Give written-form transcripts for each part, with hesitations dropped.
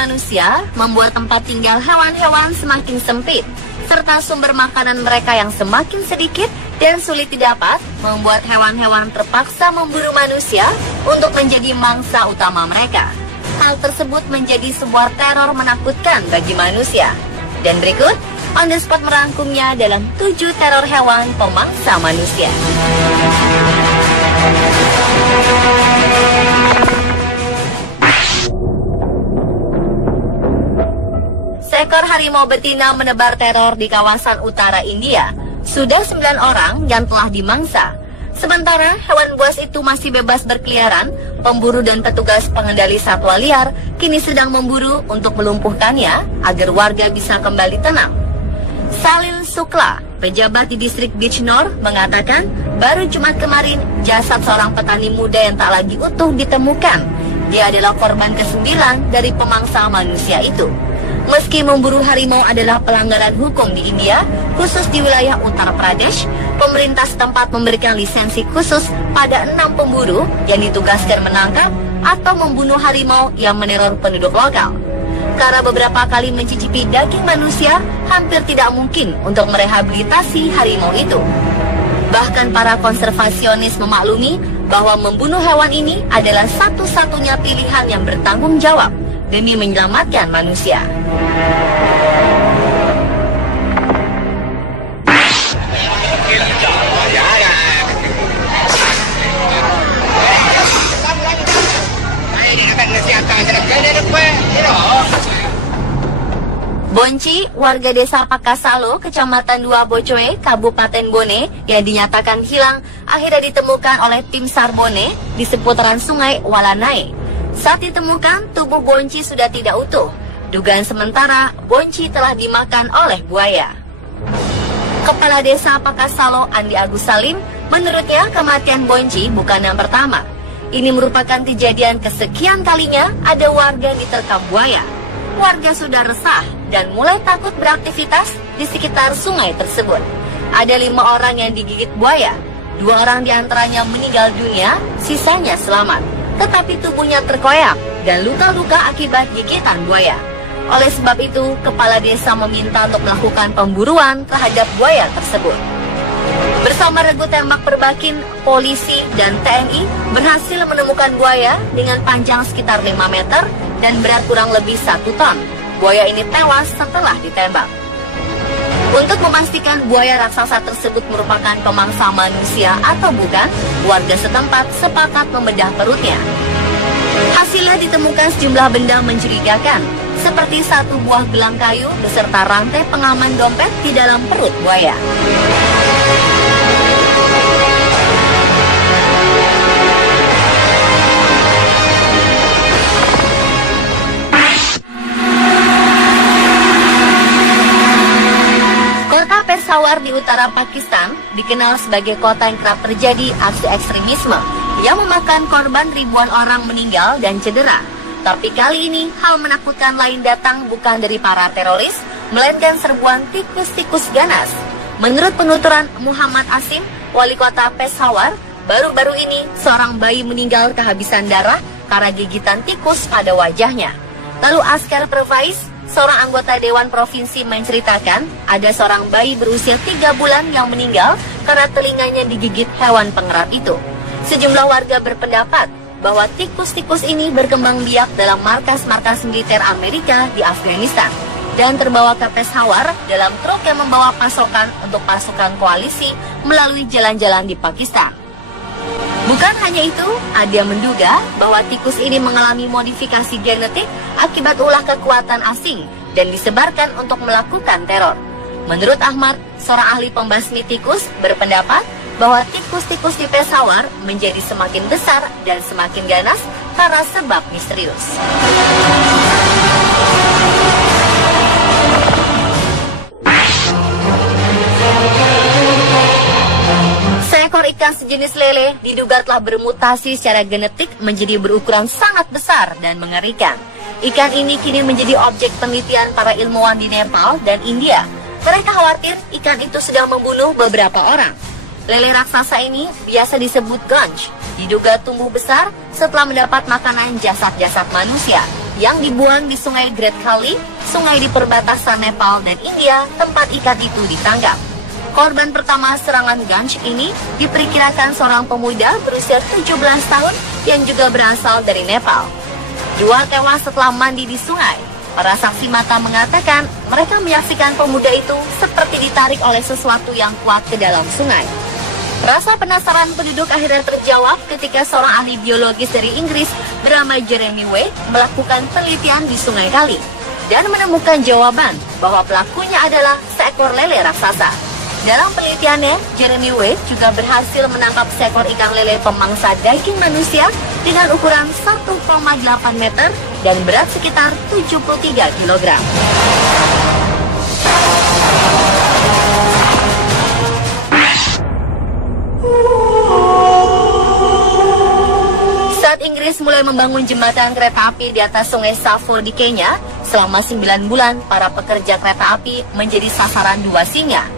manusia membuat tempat tinggal hewan-hewan semakin sempit, serta sumber makanan mereka yang semakin sedikit dan sulit didapat, membuat hewan-hewan terpaksa memburu manusia untuk menjadi mangsa utama mereka. Hal tersebut menjadi sebuah teror menakutkan bagi manusia. Dan berikut, On The Spot merangkumnya dalam 7 teror hewan pemangsa manusia. Seekor harimau betina menebar teror di kawasan utara India. Sudah 9 orang yang telah dimangsa. Sementara hewan buas itu masih bebas berkeliaran, pemburu dan petugas pengendali satwa liar kini sedang memburu untuk melumpuhkannya agar warga bisa kembali tenang. Salil Sukla, pejabat di distrik Bijnor, mengatakan baru Jumat kemarin jasad seorang petani muda yang tak lagi utuh ditemukan. Dia adalah korban ke-9 dari pemangsa manusia itu. Meski memburu harimau adalah pelanggaran hukum di India, khusus di wilayah Uttar Pradesh, pemerintah setempat memberikan lisensi khusus pada 6 pemburu yang ditugaskan menangkap atau membunuh harimau yang meneror penduduk lokal. Karena beberapa kali mencicipi daging manusia, hampir tidak mungkin untuk merehabilitasi harimau itu. Bahkan para konservasionis memaklumi bahwa membunuh hewan ini adalah satu-satunya pilihan yang bertanggung jawab demi menyelamatkan manusia. Bonci, warga desa Pakasalo, kecamatan Dua Bocoe, Kabupaten Bone, yang dinyatakan hilang, akhirnya ditemukan oleh tim SAR Bone di seputaran sungai Walanai. Saat ditemukan, tubuh Bonci sudah tidak utuh. Dugaan sementara, Bonci telah dimakan oleh buaya. Kepala Desa Pakasalo, Andi Agus Salim, menurutnya kematian Bonci bukan yang pertama. Ini merupakan kejadian kesekian kalinya ada warga yang diterkam buaya. Warga sudah resah dan mulai takut beraktivitas di sekitar sungai tersebut. Ada 5 orang yang digigit buaya. 2 orang diantaranya meninggal dunia, sisanya selamat. Tetapi tubuhnya terkoyak dan luka-luka akibat gigitan buaya. Oleh sebab itu, kepala desa meminta untuk melakukan pemburuan terhadap buaya tersebut. Bersama regu tembak perbakin, polisi dan TNI berhasil menemukan buaya dengan panjang sekitar 5 meter dan berat kurang lebih 1 ton. Buaya ini tewas setelah ditembak. Untuk memastikan buaya raksasa tersebut merupakan pemangsa manusia atau bukan, warga setempat sepakat membedah perutnya. Hasilnya ditemukan sejumlah benda mencurigakan, seperti 1 buah gelang kayu beserta rantai pengaman dompet di dalam perut buaya. Peshawar di utara Pakistan dikenal sebagai kota yang kerap terjadi aksi ekstremisme yang memakan korban ribuan orang meninggal dan cedera. Tapi kali ini hal menakutkan lain datang bukan dari para teroris, melainkan serbuan tikus-tikus ganas. Menurut penuturan Muhammad Asim, wali kota Peshawar, baru-baru ini seorang bayi meninggal kehabisan darah karena gigitan tikus pada wajahnya. Lalu Askar Pervaiz, seorang anggota Dewan Provinsi, menceritakan ada seorang bayi berusia 3 bulan yang meninggal karena telinganya digigit hewan pengerat itu. Sejumlah warga berpendapat bahwa tikus-tikus ini berkembang biak dalam markas-markas militer Amerika di Afghanistan dan terbawa ke Peshawar dalam truk yang membawa pasokan untuk pasukan koalisi melalui jalan-jalan di Pakistan. Bukan hanya itu, ada yang menduga bahwa tikus ini mengalami modifikasi genetik akibat ulah kekuatan asing dan disebarkan untuk melakukan teror. Menurut Ahmad, seorang ahli pembasmi tikus, berpendapat bahwa tikus-tikus di Peshawar menjadi semakin besar dan semakin ganas karena sebab misterius. Seekor ikan sejenis lele diduga telah bermutasi secara genetik menjadi berukuran sangat besar dan mengerikan. Ikan ini kini menjadi objek penelitian para ilmuwan di Nepal dan India. Mereka khawatir ikan itu sedang membunuh beberapa orang. Lele raksasa ini biasa disebut gonch, diduga tumbuh besar setelah mendapat makanan jasad-jasad manusia yang dibuang di Sungai Great Kali, sungai di perbatasan Nepal dan India, tempat ikan itu ditangkap. Korban pertama serangan Ganj ini diperkirakan seorang pemuda berusia 17 tahun yang juga berasal dari Nepal. Dua tewas setelah mandi di sungai. Para saksi mata mengatakan mereka menyaksikan pemuda itu seperti ditarik oleh sesuatu yang kuat ke dalam sungai. Rasa penasaran penduduk akhirnya terjawab ketika seorang ahli biologis dari Inggris bernama Jeremy Way melakukan penelitian di Sungai Kali dan menemukan jawaban bahwa pelakunya adalah seekor lele raksasa. Dalam penelitiannya, Jeremy Way juga berhasil menangkap seekor ikan lele pemangsa daging manusia dengan ukuran 1,8 meter dan berat sekitar 73 kg. Saat Inggris mulai membangun jembatan kereta api di atas sungai Savo di Kenya, selama 9 bulan para pekerja kereta api menjadi sasaran dua singa.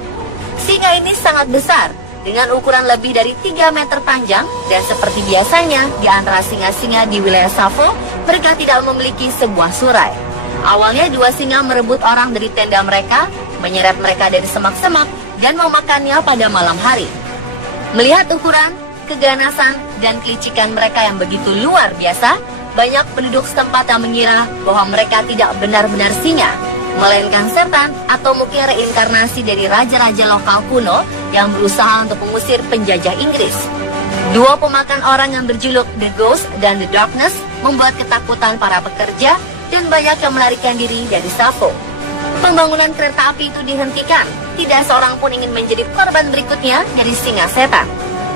Singa ini sangat besar, dengan ukuran lebih dari 3 meter panjang, dan seperti biasanya di antara singa-singa di wilayah Savo, mereka tidak memiliki sebuah surai. Awalnya dua singa merebut orang dari tenda mereka, menyeret mereka dari semak-semak, dan memakannya pada malam hari. Melihat ukuran, keganasan, dan kelicikan mereka yang begitu luar biasa, banyak penduduk setempat yang mengira bahwa mereka tidak benar-benar singa, melainkan setan atau mungkin reinkarnasi dari raja-raja lokal kuno yang berusaha untuk mengusir penjajah Inggris. Dua pemakan orang yang berjuluk The Ghost dan The Darkness membuat ketakutan para pekerja dan banyak yang melarikan diri dari Savo. Pembangunan kereta api itu dihentikan. Tidak seorang pun ingin menjadi korban berikutnya dari singa setan.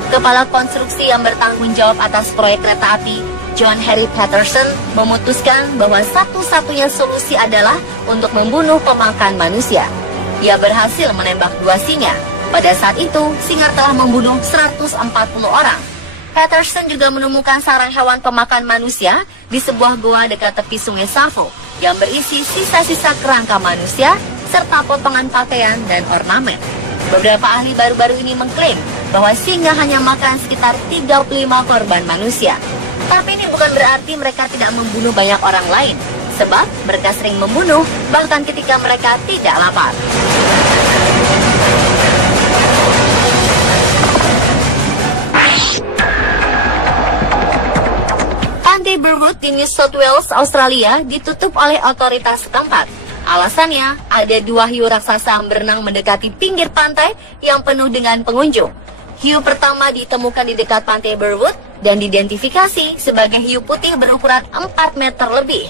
Kepala konstruksi yang bertanggung jawab atas proyek kereta api, John Harry Patterson, memutuskan bahwa satu-satunya solusi adalah untuk membunuh pemakan manusia. Ia berhasil menembak dua singa. Pada saat itu, singa telah membunuh 140 orang. Patterson juga menemukan sarang hewan pemakan manusia di sebuah goa dekat tepi sungai Savo yang berisi sisa-sisa kerangka manusia serta potongan pakaian dan ornamen. Beberapa ahli baru-baru ini mengklaim bahwa singa hanya makan sekitar 35 korban manusia. Tapi ini bukan berarti mereka tidak membunuh banyak orang lain, sebab mereka sering membunuh bahkan ketika mereka tidak lapar. Pantai Burwood di New South Wales, Australia ditutup oleh otoritas setempat. Alasannya, ada dua hiu raksasa yang berenang mendekati pinggir pantai yang penuh dengan pengunjung. Hiu pertama ditemukan di dekat pantai Burwood dan diidentifikasi sebagai hiu putih berukuran 4 meter lebih.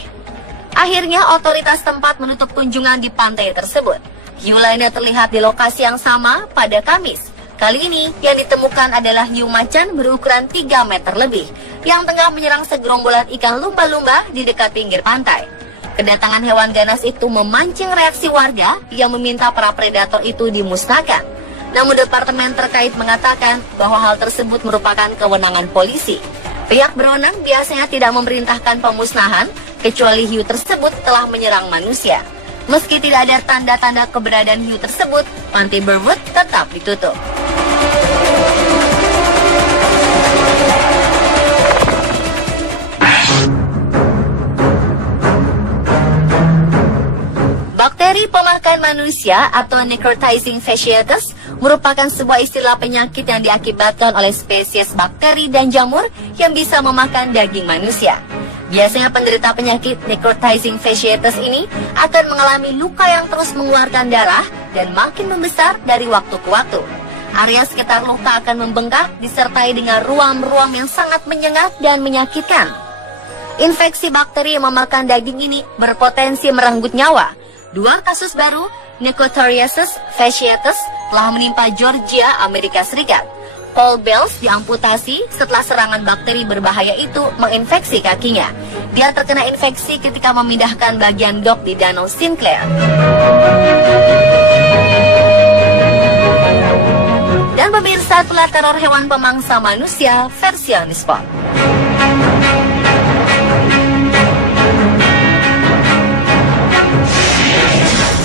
Akhirnya, otoritas tempat menutup kunjungan di pantai tersebut. Hiu lainnya terlihat di lokasi yang sama pada Kamis. Kali ini, yang ditemukan adalah hiu macan berukuran 3 meter lebih, yang tengah menyerang segerombolan ikan lumba-lumba di dekat pinggir pantai. Kedatangan hewan ganas itu memancing reaksi warga yang meminta para predator itu dimusnahkan. Namun departemen terkait mengatakan bahwa hal tersebut merupakan kewenangan polisi. Pihak berwenang biasanya tidak memerintahkan pemusnahan kecuali hiu tersebut telah menyerang manusia. Meski tidak ada tanda-tanda keberadaan hiu tersebut, pantai Burwood tetap ditutup. Bakteri pemakan manusia atau necrotizing fasciitis merupakan sebuah istilah penyakit yang diakibatkan oleh spesies bakteri dan jamur yang bisa memakan daging manusia. Biasanya penderita penyakit necrotizing fasciitis ini akan mengalami luka yang terus mengeluarkan darah dan makin membesar dari waktu ke waktu. Area sekitar luka akan membengkak disertai dengan ruam-ruam yang sangat menyengat dan menyakitkan. Infeksi bakteri yang memakan daging ini berpotensi merenggut nyawa. Dua kasus baru, Necrothoriasis fasciitis, telah menimpa Georgia, Amerika Serikat. Paul Bells diamputasi setelah serangan bakteri berbahaya itu menginfeksi kakinya. Dia terkena infeksi ketika memindahkan bagian dok di Danau Sinclair. Dan pemirsa, ular teror hewan pemangsa manusia versi Spot.